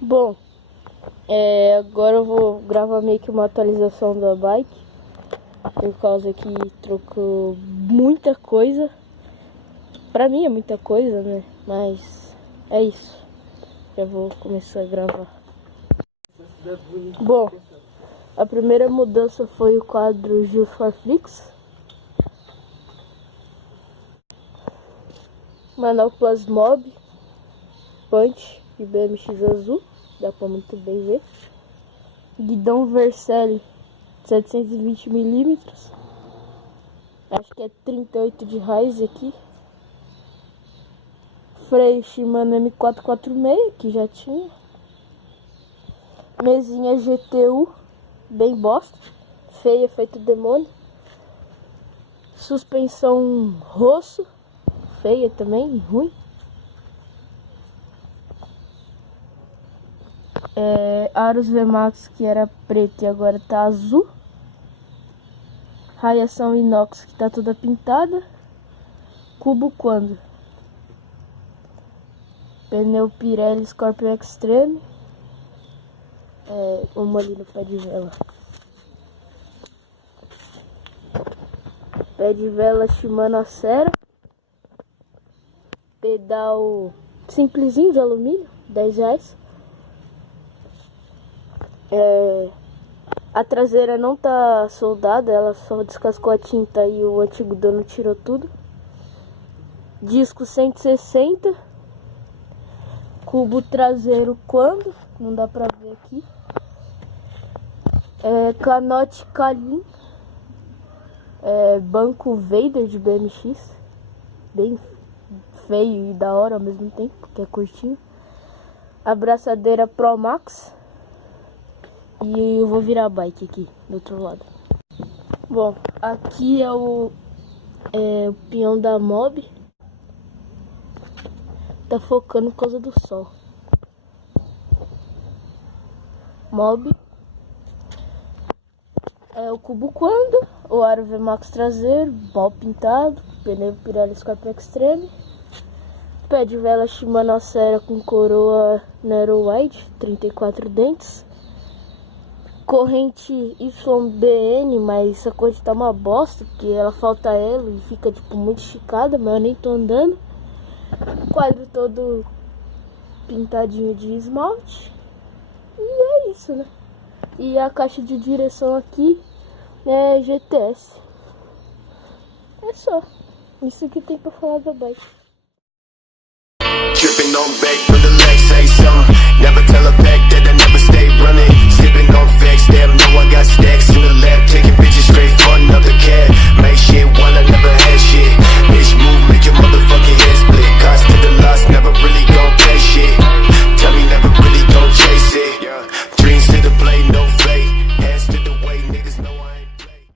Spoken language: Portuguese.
Bom, agora eu vou gravar meio que uma atualização da bike, por causa que trocou muita coisa. Pra mim é muita coisa, né? Mas é isso. Já vou começar a gravar. Bom, a primeira mudança foi o quadro Just for Flix. Manoplas Mob, Punch e BMX azul. Dá pra muito bem ver. Guidão Vercelli 720mm. Acho que é 38 de raiz aqui. Freio Shimano M446, que já tinha. Mesinha GTU, bem bosta. Feia, feito demônio. Suspensão rosso, feia também, ruim. Aros VMAX, que era preto e agora tá azul. Raiação inox, que tá toda pintada. Cubo Quando. Pneu Pirelli Scorpion Extreme. Vamos ali no pé de vela. Pé de vela Shimano Acera. Pedal simplesinho de alumínio, R$10. A traseira não tá soldada, ela só descascou a tinta e o antigo dono tirou tudo. Disco 160. Cubo traseiro Quando, não dá pra ver aqui. Canote Kalin. Banco Vader de BMX. Bem feio e da hora ao mesmo tempo, porque é curtinho. Abraçadeira Pro Max. E eu vou virar a bike aqui, do outro lado. Bom, aqui é o peão da Mob. Tá focando por causa do sol. Mob. O Cubo Quando. O aro VMAX traseiro, mal pintado. Pneu Pirelli Scorpion Extreme. Pé de vela Shimano Acera com coroa Nero Wide, 34 dentes. Corrente YBN, mas essa corrente tá uma bosta, porque ela falta ela e fica tipo muito esticada, mas eu nem tô andando. Quadro todo pintadinho de esmalte. E é isso, né? E a caixa de direção aqui é GTS. É só. Isso que tem pra falar da bike.